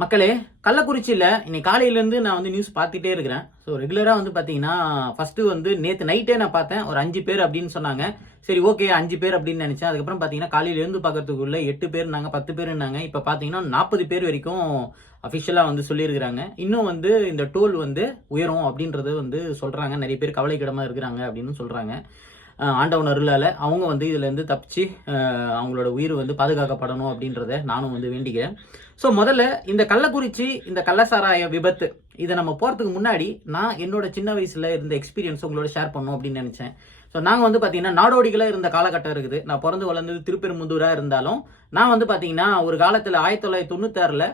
மக்களே, கள்ளக்குறிச்சியில இன்னைக்கு காலையிலேருந்து நான் வந்து நியூஸ் பார்த்துட்டே இருக்கிறேன். ஸோ ரெகுலரா வந்து பார்த்தீங்கன்னா, ஃபர்ஸ்ட்டு வந்து நேத்து நைட்டே நான் பார்த்தேன். ஒரு 5 பேர் அப்படின்னு சொன்னாங்க. சரி ஓகே 5 பேர் அப்படின்னு நினைச்சேன். அதுக்கப்புறம் பார்த்தீங்கன்னா, காலையில எழுந்து பார்க்கறதுக்குள்ள 8 பேர்னாங்க, 10 பேருன்னாங்க. இப்ப பார்த்தீங்கன்னா 40 பேர் வரைக்கும் அஃபிஷியலா வந்து சொல்லியிருக்கிறாங்க. இன்னும் வந்து இந்த டோல் வந்து உயரும் அப்படின்றது வந்து சொல்றாங்க. நெறைய பேர் கவலைக்கிடமா இருக்கிறாங்க அப்படின்னு சொல்றாங்க. ஆண்டவன் அருளால அவங்க வந்து இதுலேருந்து தப்பிச்சு அவங்களோட உயிர் வந்து பாதுகாக்கப்படணும் அப்படின்றத நானும் வந்து வேண்டிக்கிறேன். ஸோ முதல்ல இந்த கள்ளக்குறிச்சி இந்த கள்ளசாராய விபத்து இதை நம்ம போகிறதுக்கு முன்னாடி நான் என்னோட சின்ன வயசுல இருந்த எக்ஸ்பீரியன்ஸ் உங்களோட ஷேர் பண்ணணும் அப்படின்னு நினைச்சேன். ஸோ நாங்கள் வந்து பார்த்தீங்கன்னா நாடோடிகளாக இருந்த காலகட்டம் இருக்குது. நான் பிறந்து வளர்ந்தது திருப்பெரும்புதூராக இருந்தாலும் நான் வந்து பார்த்தீங்கன்னா ஒரு காலத்தில் 1996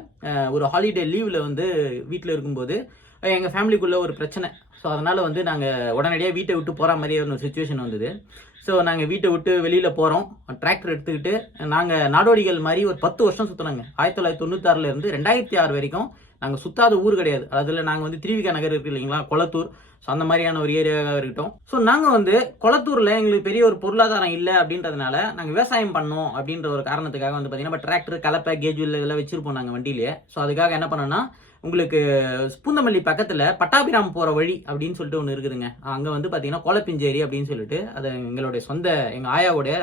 ஒரு ஹாலிடே லீவில் வந்து வீட்டில் இருக்கும்போது எங்கள் ஃபேமிலிக்குள்ளே ஒரு பிரச்சனை. ஸோ அதனால் வந்து நாங்கள் உடனடியாக வீட்டை விட்டு போகிற மாதிரியே ஒரு சுச்சுவேஷன் வந்தது. ஸோ நாங்கள் வீட்டை விட்டு வெளியில் போகிறோம். டிராக்டர் எடுத்துக்கிட்டு நாங்கள் நாடோடிகள் மாதிரி ஒரு 10 வருஷம் சுற்றினாங்க. 1996 2006 வரைக்கும் நாங்கள் சுத்தாத ஊர் கிடையாது. அதில் நாங்கள் வந்து திருவிக நகர் இருக்கு இல்லைங்களா, கொளத்தூர். ஸோ அந்த மாதிரியான ஒரு ஏரியாவாக இருக்கட்டும். ஸோ நாங்கள் வந்து கொளத்தூரில் எங்களுக்கு பெரிய ஒரு பொருளாதாரம் இல்லை அப்படின்றதுனால நாங்கள் விவசாயம் பண்ணோம் அப்படின்ற ஒரு காரணத்துக்காக வந்து பார்த்தீங்கன்னா டிராக்டர், கலப்பை, கேஜுவல் இதெல்லாம் வச்சிருப்போம் நாங்கள் வண்டியிலேயே. ஸோ அதுக்காக என்ன பண்ணோன்னா, உங்களுக்கு பூந்தமல்லி பக்கத்தில் பட்டாபிராம் போகிற வழி அப்படின்னு சொல்லிட்டு ஒன்று இருக்குதுங்க. அங்கே வந்து பார்த்தீங்கன்னா கோலப்பிஞ்சேரி அப்படின்னு சொல்லிட்டு அது எங்களுடைய சொந்த எங்கள் ஆயாவுடைய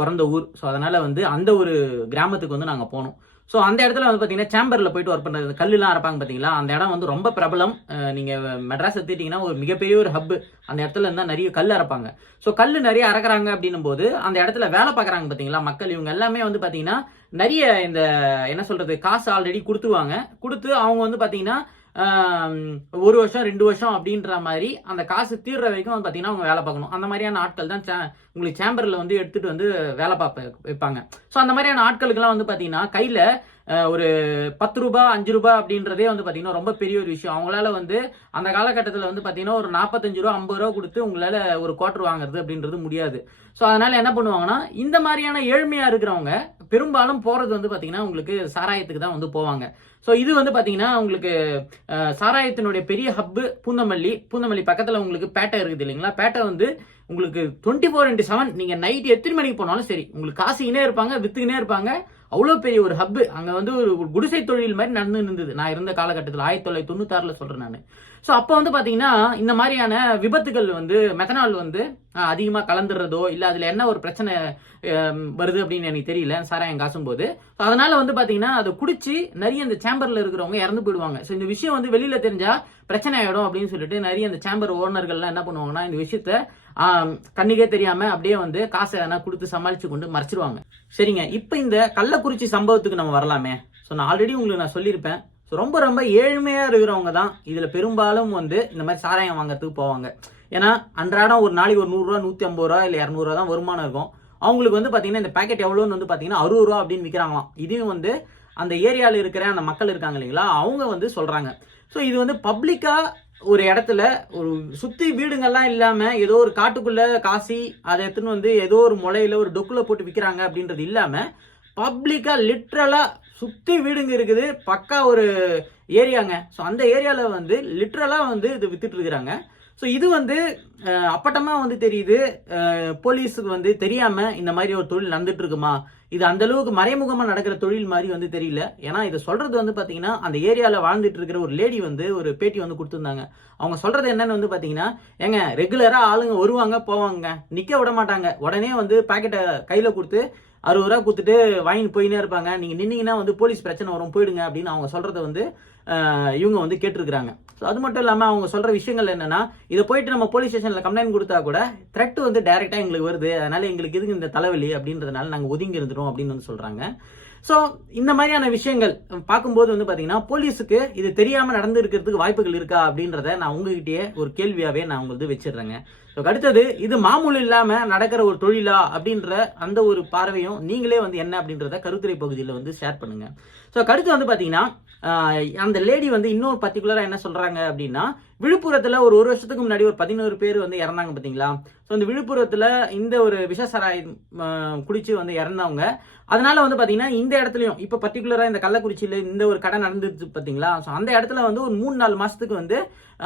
பிறந்த ஊர். ஸோ அதனால் வந்து அந்த ஒரு கிராமத்துக்கு வந்து நாங்கள் போனோம். ஸோ அந்த இடத்துல வந்து பார்த்தீங்கன்னா சேம்பரில் போயிட்டு ஒர்க் பண்ணுறது, கல்லுலாம் அரைப்பாங்க பார்த்தீங்களா, அந்த இடம் வந்து ரொம்ப பிரபலம். நீங்கள் மெட்ராஸ் எடுத்துக்கிட்டிங்கன்னா ஒரு மிகப்பெரிய ஒரு ஹப்பு. அந்த இடத்துல இருந்தால் நிறைய கல் அரைப்பாங்க. ஸோ கல் நிறைய அரைக்கிறாங்க அப்படின்னும் போது அந்த இடத்துல வேலை பார்க்குறாங்க பார்த்தீங்களா மக்கள், இவங்க எல்லாமே வந்து பார்த்தீங்கன்னா நிறைய இந்த என்ன சொல்கிறது காசு ஆல்ரெடி கொடுத்துருவாங்க. கொடுத்து அவங்க வந்து பார்த்தீங்கன்னா 1 வருஷம் 2 வருஷம் அப்படின்ற மாதிரி அந்த காசு தீர்ற வரைக்கும் வந்து பார்த்தீங்கன்னா அவங்க வேலை பார்க்கணும். அந்த மாதிரியான ஆட்கள் தான் உங்களுக்கு சேம்பரில் வந்து எடுத்துகிட்டு வந்து வேலை வைப்பாங்க. ஸோ அந்த மாதிரியான ஆட்களுக்கெல்லாம் வந்து பார்த்தீங்கன்னா கையில் ஒரு 10 ரூபா 5 ரூபா அப்படின்றதே வந்து பார்த்தீங்கன்னா ரொம்ப பெரிய ஒரு விஷயம். அவங்களால வந்து அந்த காலகட்டத்தில் வந்து பார்த்தீங்கன்னா ஒரு 45 ரூபா 50 ரூபா கொடுத்து உங்களால் ஒரு குவார்டர் வாங்குறது அப்படின்றது முடியாது. ஸோ அதனால என்ன பண்ணுவாங்கன்னா, இந்த மாதிரியான ஏழ்மையாக இருக்கிறவங்க பெரும்பாலும் போகிறது வந்து பார்த்தீங்கன்னா உங்களுக்கு சாராயத்துக்கு தான் வந்து போவாங்க. ஸோ இது வந்து பார்த்தீங்கன்னா உங்களுக்கு சாராயத்தினுடைய பெரிய ஹப்பு பூந்தமல்லி பக்கத்தில் உங்களுக்கு பேட்டை இருக்குது இல்லைங்களா. பேட்டை வந்து உங்களுக்கு 24x7 நீங்கள் நைட் எத்தனை மணிக்கு போனாலும் சரி உங்களுக்கு காசுக்கினே இருப்பாங்க, வித்துக்கினே இருப்பாங்க. அவ்வளோ பெரிய ஒரு ஹப்பு. அங்கே வந்து ஒரு குடிசை தொழில் மாதிரி நடந்து இருந்தது நான் இருந்த காலகட்டத்தில் 1996 சொல்கிறேன் நான். ஸோ அப்போ வந்து பார்த்தீங்கன்னா இந்த மாதிரியான விபத்துகள் வந்து மெத்தனால் வந்து அதிகமாக கலந்துடுறதோ இல்லை அதில் என்ன ஒரு பிரச்சனை வருது அப்படின்னு எனக்கு தெரியல சாராயம் காசும் போது. ஸோ அதனால் வந்து பார்த்தீங்கன்னா அதை குடிச்சு நிறைய இந்த சேம்பரில் இருக்கிறவங்க இறந்து போயிடுவாங்க. ஸோ இந்த விஷயம் வந்து வெளியில் தெரிஞ்சால் பிரச்சனை ஆகிடும் அப்படின்னு சொல்லிட்டு நிறைய இந்த சேம்பர் ஓனர்கள்லாம் என்ன பண்ணுவாங்கன்னா, இந்த விஷயத்த கண்ணுக்கே தெரியாமல் அப்படியே வந்து காசை எதனா கொடுத்து சமாளித்து கொண்டு மறைச்சிருவாங்க. சரிங்க, இப்போ இந்த கள்ளக்குறிச்சி சம்பவத்துக்கு நம்ம வரலாமே. ஸோ நான் ஆல்ரெடி உங்களுக்கு நான் சொல்லியிருப்பேன். ஸோ ரொம்ப ரொம்ப ஏழ்மையாக இருக்கிறவங்க தான் இதில் பெரும்பாலும் வந்து இந்த மாதிரி சாராயம் வாங்கிறதுக்கு போவாங்க. ஏன்னா அன்றாடம் ஒரு நாளைக்கு ஒரு 100 ரூபா 150 ரூபா இல்லை 200 ரூபா தான் வருமானம் இருக்கும். அவங்களுக்கு வந்து பார்த்தீங்கன்னா இந்த பேக்கெட் எவ்வளோன்னு வந்து பார்த்தீங்கன்னா 60 ரூபா அப்படின்னு விற்கிறாங்களாம். இதையும் வந்து அந்த ஏரியாவில் இருக்கிற அந்த மக்கள் இருக்காங்க இல்லைங்களா, அவங்க வந்து சொல்கிறாங்க. ஸோ இது வந்து பப்ளிக்காக ஒரு இடத்துல ஒரு சுற்றி வீடுங்கள்லாம் இல்லாமல் ஏதோ ஒரு காட்டுக்குள்ளே காசி அதை எடுத்துன்னு வந்து ஏதோ ஒரு முளையில் ஒரு டொக்குல போட்டு விற்கிறாங்க அப்படின்றது இல்லாமல் பப்ளிக்காக லிட்ரலாக சுற்றி வீடுங்க இருக்குது, பக்கா ஒரு ஏரியாங்க. ஸோ அந்த ஏரியாவில் வந்து லிட்ரலாக வந்து இது வித்துட்டு இருக்கிறாங்க. ஸோ இது வந்து அப்பட்டமாக வந்து தெரியுது. போலீஸுக்கு வந்து தெரியாமல் இந்த மாதிரி ஒரு தொழில் நடந்துட்டு இருக்குமா, இது அந்த அளவுக்கு மறைமுகமாக நடக்கிற தொழில் மாதிரி வந்து தெரியல. ஏன்னா இதை சொல்றது வந்து பார்த்தீங்கன்னா அந்த ஏரியாவில் வாழ்ந்துட்டு இருக்கிற ஒரு லேடி வந்து ஒரு பேட்டி வந்து கொடுத்துருந்தாங்க. அவங்க சொல்றது என்னன்னு வந்து பார்த்தீங்கன்னா, ஏங்க ரெகுலராக ஆளுங்க வருவாங்க போவாங்க, நிற்க விட மாட்டாங்க. உடனே வந்து பாக்கெட்டை கையில் கொடுத்து 60 ரூபா கொடுத்துட்டு வாங்கிட்டு போயினே இருப்பாங்க. நீங்கள் நின்னீங்கன்னா வந்து போலீஸ் பிரச்சனை வரும், போயிடுங்க அப்படின்னு அவங்க சொல்றதை வந்து இவங்க வந்து கேட்டிருக்கிறாங்க. ஸோ அது மட்டும் இல்லாமல் அவங்க சொல்கிற விஷயங்கள் என்னன்னா, இதை போயிட்டு நம்ம போலீஸ் ஸ்டேஷனில் கம்ப்ளைண்ட் கொடுத்தா கூட த்ரெட் வந்து டைரெக்டாக எங்களுக்கு வருது, அதனால எங்களுக்கு இதுக்கு இந்த தலைவலி அப்படின்றதுனால நாங்கள் ஒதுங்கி இருந்துடும் அப்படின்னு வந்து சொல்கிறாங்க. ஸோ இந்த மாதிரியான விஷயங்கள் பார்க்கும்போது வந்து பார்த்தீங்கன்னா போலீஸுக்கு இது தெரியாமல் நடந்து இருக்கிறதுக்கு வாய்ப்புகள் இருக்கா அப்படின்றத நான் உங்ககிட்டயே ஒரு கேள்வியாகவே நான் உங்களுக்கு வச்சிடுறேங்க. ஸோ அடுத்தது, இது மாமூல் இல்லாமல் நடக்கிற ஒரு தொழிலா அப்படின்ற அந்த ஒரு பார்வையும் நீங்களே வந்து என்ன அப்படின்றத கருத்துரை பகுதியில் வந்து ஷேர் பண்ணுங்க. ஸோ அடுத்து வந்து பார்த்தீங்கன்னா அந்த லேடி வந்து இன்னொரு பர்டிகுலராக என்ன சொல்கிறாங்க அப்படின்னா, விழுப்புரத்தில் ஒரு வருஷத்துக்கு முன்னாடி ஒரு 11 பேர் வந்து இறந்தாங்க பார்த்தீங்களா. ஸோ இந்த விழுப்புரத்தில் இந்த ஒரு விஷசாராயம் குடிச்சு வந்து இறந்தவங்க. அதனால வந்து பார்த்தீங்கன்னா இந்த இடத்துலையும் இப்போ பர்டிகுலராக இந்த கள்ளக்குறிச்சியில் இந்த ஒரு கடை நடந்துச்சு பார்த்தீங்களா. ஸோ அந்த இடத்துல வந்து ஒரு 3-4 மாதத்துக்கு வந்து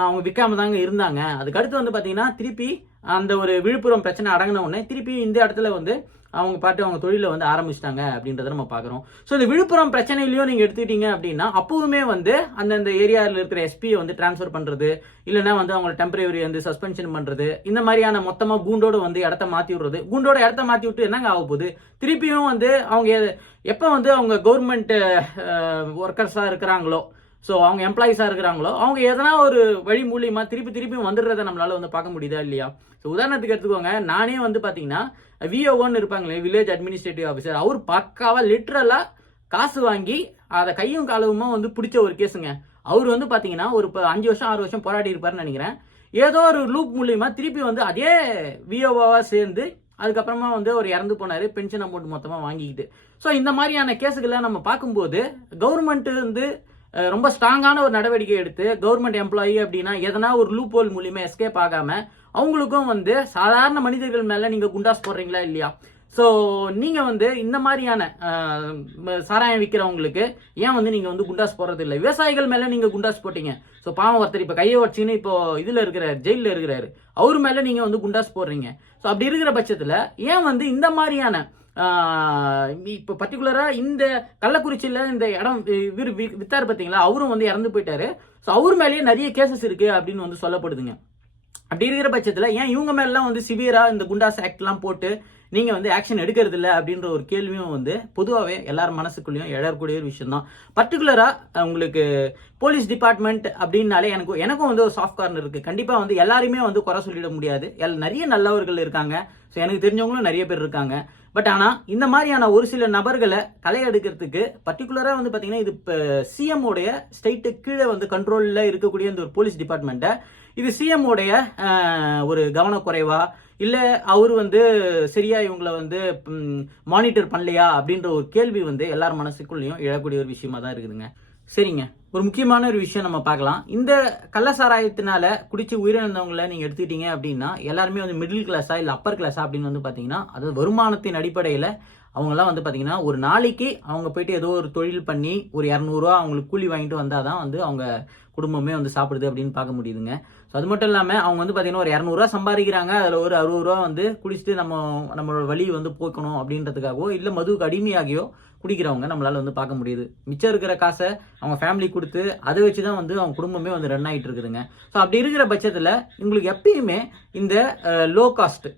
அவங்க விற்காம தாங்க இருந்தாங்க. அதுக்கடுத்து வந்து பார்த்தீங்கன்னா திருப்பி அந்த ஒரு விழுப்புரம் பிரச்சனை அடங்கின உடனே திருப்பி இந்த இடத்துல வந்து அவங்க பாட்டு அவங்க தொழிலை வந்து ஆரம்பிச்சிட்டாங்க அப்படின்றத நம்ம பார்க்குறோம். ஸோ இந்த விழுப்புரம் பிரச்சனையிலையும் நீங்கள் எடுத்துக்கிட்டீங்க அப்படின்னா அப்பவுமே வந்து அந்தந்த ஏரியாவில் இருக்கிற எஸ்பியை வந்து டிரான்ஸ்ஃபர் பண்ணுறது, இல்லைன்னா வந்து அவங்களை டெம்பரரி வந்து சஸ்பென்ஷன் பண்ணுறது, இந்த மாதிரியான மொத்தமாக கூண்டோட வந்து இடத்த மாற்றி விடுறது. கூண்டோட இடத்த மாற்றி விட்டு என்னங்க ஆக போகுது? திருப்பியும் வந்து அவங்க எப்போ வந்து அவங்க கவர்மெண்ட் ஒர்க்கர்ஸாக இருக்கிறாங்களோ, ஸோ அவங்க எம்ப்ளாயிஸாக இருக்கிறாங்களோ, அவங்க எதனா ஒரு வழி மூலியமாக திருப்பியும் வந்துடுறதை நம்மளால வந்து பார்க்க முடியுதா இல்லையா? ஸோ உதாரணத்துக்கு எடுத்துக்கோங்க, நானே வந்து பார்த்தீங்கன்னா விஓன்னு இருப்பாங்களே, வில்லேஜ் அட்மினிஸ்ட்ரேட்டிவ் ஆஃபீஸர், அவர் பக்காவாக லிட்ரலாக காசு வாங்கி அதை கையும் காலவுமா வந்து பிடிச்ச ஒரு கேஸுங்க. அவர் வந்து பார்த்தீங்கன்னா ஒரு 5 வருஷம் 6 வருஷம் போராடி இருப்பாருன்னு நினைக்கிறேன். ஏதோ ஒரு லூப் மூலியமா திருப்பி வந்து அதே விஓவாக சேர்ந்து அதுக்கப்புறமா வந்து அவர் இறந்து போனார், பென்ஷன் அமௌண்ட் மொத்தமாக வாங்கிக்கிட்டு. ஸோ இந்த மாதிரியான கேஸுகளை நம்ம பார்க்கும்போது கவர்மெண்ட் வந்து ரொம்ப ஸ்ட்ராங்கான ஒரு நடவடிக்கை எடுத்து கவர்மெண்ட் எம்ப்ளாயி அப்படின்னா எதனா ஒரு லூப் ஹோல் மூலியமா எஸ்கேப் ஆகாம அவங்களுக்கும் வந்து சாதாரண மனிதர்கள் மேல நீங்க குண்டாஸ் போடுறீங்களா இல்லையா? ஸோ நீங்க வந்து இந்த மாதிரியான சாராயம் விற்கிறவங்களுக்கு ஏன் வந்து நீங்க வந்து குண்டாஸ் போடுறது இல்லை? விவசாயிகள் மேல நீங்க குண்டாஸ் போட்டீங்க. ஸோ பாவம் ஒருத்தர் இப்ப கையை வச்சுன்னு இப்போ இதுல இருக்கிறாரு, ஜெயில இருக்கிறாரு, அவரு மேல நீங்க வந்து குண்டாஸ் போடுறீங்க. ஸோ அப்படி இருக்கிற பட்சத்துல ஏன் வந்து இந்த மாதிரியான இப்போ பர்டிகுலரா இந்த கள்ளக்குறிச்சியில இந்த இடம் இவர் வித்தாரு பார்த்தீங்களா, அவரும் வந்து இறந்து போயிட்டாரு. ஸோ அவர் மேலேயே நிறைய கேசஸ் இருக்கு அப்படின்னு வந்து சொல்லப்படுதுங்க. அப்படி இருக்கிற பட்சத்துல ஏன் இவங்க மேலாம் வந்து சிவியரா இந்த குண்டாஸ் ஆக்ட்லாம் போட்டு நீங்க வந்து ஆக்ஷன் எடுக்கிறது இல்லை அப்படின்ற ஒரு கேள்வியும் வந்து பொதுவாகவே எல்லாரும் மனசுக்குள்ளேயும் எழக்கூடிய ஒரு விஷயம் தான். பர்டிகுலரா உங்களுக்கு போலீஸ் டிபார்ட்மெண்ட் அப்படின்னாலே எனக்கும் வந்து ஒரு சாஃப்ட் கார்னர் இருக்கு. கண்டிப்பா வந்து எல்லாருமே வந்து குறை சொல்லிட முடியாது. நிறைய நல்லவர்கள் இருக்காங்க. ஸோ எனக்கு தெரிஞ்சவங்களும் நிறைய பேர் இருக்காங்க. பட் ஆனா இந்த மாதிரியான ஒரு சில நபர்களை தலையெடுக்கிறதுக்கு பர்டிகுலரா வந்து பாத்தீங்கன்னா இது சிஎம் உடைய ஸ்டேட்டு கீழே வந்து கண்ட்ரோல்ல இருக்கக்கூடிய இந்த ஒரு போலீஸ் டிபார்ட்மெண்ட்டை இது சிஎம் உடைய ஒரு கவனக்குறைவா இல்ல அவர் வந்து சரியா இவங்களை வந்து மானிட்டர் பண்ணலையா அப்படின்ற ஒரு கேள்வி வந்து எல்லார் மனசுக்குள்ளேயும் எழக்கூடிய ஒரு விஷயமா தான் இருக்குதுங்க. சரிங்க, ஒரு முக்கியமான ஒரு விஷயம் நம்ம பார்க்கலாம். இந்த கள்ளசாராயத்தினால குடிச்சு உயிரிழந்தவங்களை நீங்க எடுத்துக்கிட்டீங்க அப்படின்னா எல்லாருமே வந்து மிடில் கிளாஸா இல்ல அப்பர் கிளாஸா அப்படின்னு வந்து பாத்தீங்கன்னா அது வருமானத்தின் அடிப்படையில அவங்கெல்லாம் வந்து பாத்தீங்கன்னா ஒரு நாளைக்கு அவங்க போயிட்டு ஏதோ ஒரு தொழில் பண்ணி ஒரு 200 ரூபா அவங்களுக்கு கூலி வாங்கிட்டு வந்தாதான் வந்து அவங்க குடும்பமே வந்து சாப்பிடுது அப்படின்னு பார்க்க முடியுதுங்க. ஸோ அது மட்டும் இல்லாமல் அவங்க வந்து பார்த்தீங்கன்னா ஒரு 200 ரூபா சம்பாதிக்கிறாங்க, அதில் ஒரு 60 ரூபா வந்து குடிச்சிட்டு நம்மளோட வழி வந்து போக்கணும் அப்படின்றதுக்காகவோ இல்லை மதுவுக்கு அடிமையாகியோ குடிக்கிறவங்க நம்மளால வந்து பார்க்க முடியுது. மிச்சம் இருக்கிற காசை அவங்க ஃபேமிலி கொடுத்து அதை வச்சு தான் வந்து அவங்க குடும்பமே வந்து ரன் ஆகிட்டு இருக்குதுங்க. ஸோ அப்படி இருக்கிற பட்சத்தில் உங்களுக்கு எப்பயுமே இந்த லோ காஸ்ட்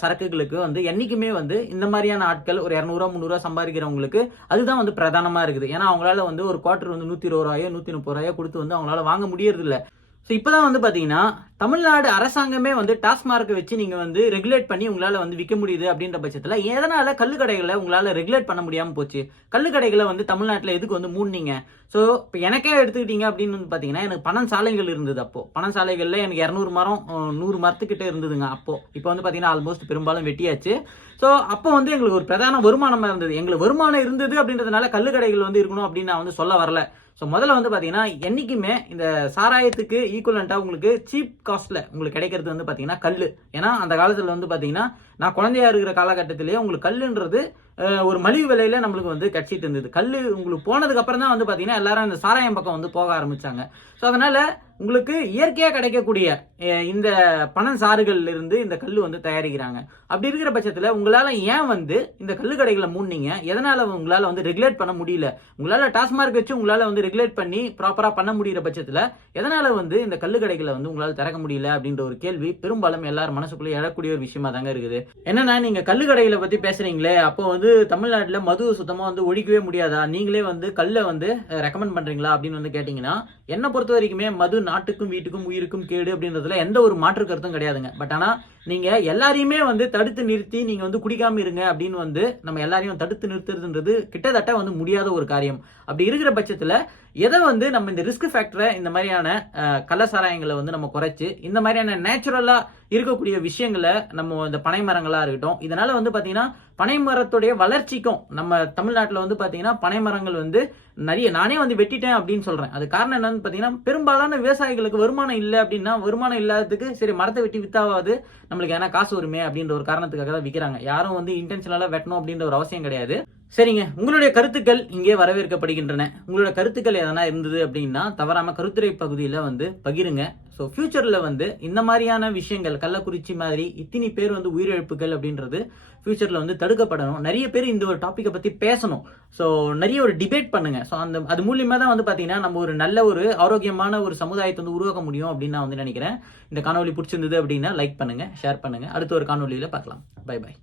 சரக்குகளுக்கு வந்து என்றைக்குமே வந்து இந்த மாதிரியான ஆட்கள் ஒரு 200 ரூபா 300 ரூபா சம்பாதிக்கிறவங்களுக்கு அதுதான் வந்து பிரதானமாக இருக்குது. ஏன்னா அவங்களால வந்து ஒரு குவார்டர் வந்து 120 ரூபாயோ 130 ரூபாயோ கொடுத்து வந்து அவங்களால வாங்க முடியறது இல்லை. ஸோ இப்போதான் வந்து பார்த்தீங்கன்னா தமிழ்நாடு அரசாங்கமே வந்து டாஸ்மார்க்கை வச்சு நீங்கள் வந்து ரெகுலேட் பண்ணி உங்களால் வந்து விற்க முடியுது அப்படின்ற பட்சத்தில் எதனால கள்ளுக்கடைகளை உங்களால் ரெகுலேட் பண்ண முடியாமல் போச்சு? கள்ளுக்கடைகளை வந்து தமிழ்நாட்டில் எதுக்கு வந்து மூடினீங்க? ஸோ இப்போ எனக்கே எடுத்துக்கிட்டீங்க அப்படின்னு வந்து பார்த்தீங்கன்னா எனக்கு பணம் சாலைகள் இருந்தது. அப்போ பணம் சாலைகளில் எனக்கு 200 மரம் 100 மரத்துக்கிட்ட இருந்ததுங்க. இப்போ வந்து பார்த்தீங்கன்னா ஆல்மோஸ்ட் பெரும்பாலும் வெட்டியாச்சு. ஸோ அப்போ வந்து எங்களுக்கு ஒரு பிரதான வருமானமாக இருந்தது. எங்களுக்கு வருமானம் இருந்தது அப்படின்றதுனால கள்ளுக்கடைகள் வந்து இருக்கணும் அப்படின்னு நான் வந்து சொல்ல வரல. ஸோ முதல்ல வந்து பார்த்தீங்கன்னா என்றைக்குமே இந்த சாராயத்துக்கு ஈக்குவலண்ட்டாக உங்களுக்கு சீப் காஸ்ட்டில் உங்களுக்கு கிடைக்கிறது வந்து பார்த்தீங்கன்னா கல். ஏன்னா அந்த காலத்தில் வந்து பார்த்தீங்கன்னா நான் குழந்தையா இருக்கிற காலகட்டத்திலேயே உங்களுக்கு கல்லுன்றது ஒரு மலிவு விலையில நம்மளுக்கு வந்து கட்சிட்டு இருந்தது. கல் உங்களுக்கு போனதுக்கு அப்புறம் தான் வந்து பார்த்தீங்கன்னா எல்லாரும் இந்த சாராயம் பக்கம் வந்து போக ஆரம்பிச்சாங்க. ஸோ அதனால உங்களுக்கு இயற்கையாக கிடைக்கக்கூடிய இந்த பணம் சாறுகள்ல இருந்து இந்த கல் வந்து தயாரிக்கிறாங்க. அப்படி இருக்கிற பட்சத்தில் உங்களால் ஏன் வந்து இந்த கல்லுக்கடைகளை மூடினீங்க? எதனால உங்களால் வந்து ரெகுலேட் பண்ண முடியல? உங்களால் டாஸ்மார்க் வச்சு உங்களால் வந்து ரெகுலேட் பண்ணி ப்ராப்பராக பண்ண முடிகிற பட்சத்தில் எதனால வந்து இந்த கல்லுக்கடைகளை வந்து உங்களால் திறக்க முடியல அப்படின்ற ஒரு கேள்வி பெரும்பாலும் எல்லாரும் மனசுக்குள்ளே எழக்கூடிய ஒரு விஷயமா தாங்க இருக்குது. என்னன்னா நீங்க கல்லுக்கடைகளை பத்தி பேசுறீங்களே, அப்போ வந்து தமிழ்நாட்டில் மது சுத்தமா வந்து ஒழிக்கவே முடியாதா? நீங்களே வந்து கல்லை வந்து ரெக்கமெண்ட் பண்றீங்களா அப்படின்னு வந்து கேட்டீங்கன்னா என்ன பொறுத்த வரைக்குமே மது நாட்டுக்கும் வீட்டுக்கும் உயிருக்கும் கேடு அப்படின்றதுல எந்த ஒரு மாற்று கருத்தும் கிடையாதுங்க. பட் ஆனா நீங்க எல்லாரையுமே வந்து தடுத்து நிறுத்தி நீங்க வந்து குடிக்காம இருங்க அப்படின்னு வந்து நம்ம எல்லாரையும் தடுத்து நிறுத்துறதுன்றது கிட்டத்தட்ட வந்து முடியாத ஒரு காரியம். அப்படி இருக்கிற பட்சத்துல எதை வந்து நம்ம இந்த ரிஸ்க் ஃபேக்டரை இந்த மாதிரியான கள்ளசாராயங்களை வந்து நம்ம குறைச்சு இந்த மாதிரியான நேச்சுரலா இருக்கக்கூடிய விஷயங்களை நம்ம இந்த பனை மரங்களா இருக்கட்டும், இதனால வந்து பாத்தீங்கன்னா பனை மரத்துடைய வளர்ச்சிக்கும் நம்ம தமிழ்நாட்டில் வந்து பாத்தீங்கன்னா பனை மரங்கள் வந்து நிறைய நானே வந்து வெட்டிட்டேன் அப்படின்னு சொல்றேன். அது காரணம் என்னன்னு பாத்தீங்கன்னா பெரும்பாலான விவசாயிகளுக்கு வருமானம் இல்லை அப்படின்னா வருமானம் இல்லாததுக்கு சரி மரத்தை வெட்டி வித்தாவது நம்மளுக்கு ஏன்னா காசு வருமே அப்படின்ற ஒரு காரணத்துக்காக தான் விற்கிறாங்க. யாரும் வந்து இன்டென்ஷனலா வெட்டணும் அப்படின்ற ஒரு அவசியம் கிடையாது. சரிங்க, உங்களுடைய கருத்துக்கள் இங்கே வரவேற்கப்படுகின்றன. உங்களோட கருத்துக்கள் எதனா இருந்தது அப்படின்னா தவறாம கருத்துரை பகுதியில் வந்து பகிருங்க. ஸோ ஃபியூச்சரில் வந்து இந்த மாதிரியான விஷயங்கள் கள்ளக்குறிச்சி மாதிரி இத்தனை பேர் வந்து உயிரிழப்புகள் அப்படின்றது ஃபியூச்சரில் வந்து தடுக்கப்படணும். நிறைய பேர் இந்த ஒரு டாப்பிக்கை பற்றி பேசணும். ஸோ நிறைய ஒரு டிபேட் பண்ணுங்க. ஸோ அது மூலியமாக தான் வந்து பார்த்தீங்கன்னா நம்ம ஒரு நல்ல ஒரு ஆரோக்கியமான ஒரு சமுதாயத்தை வந்து உருவாக்க முடியும் அப்படின்னு நான் வந்து நினைக்கிறேன். இந்த காணொலி பிடிச்சிருந்தது அப்படின்னா லைக் பண்ணுங்க, ஷேர் பண்ணுங்க. அடுத்த ஒரு காணொலியில் பார்க்கலாம். Bye by.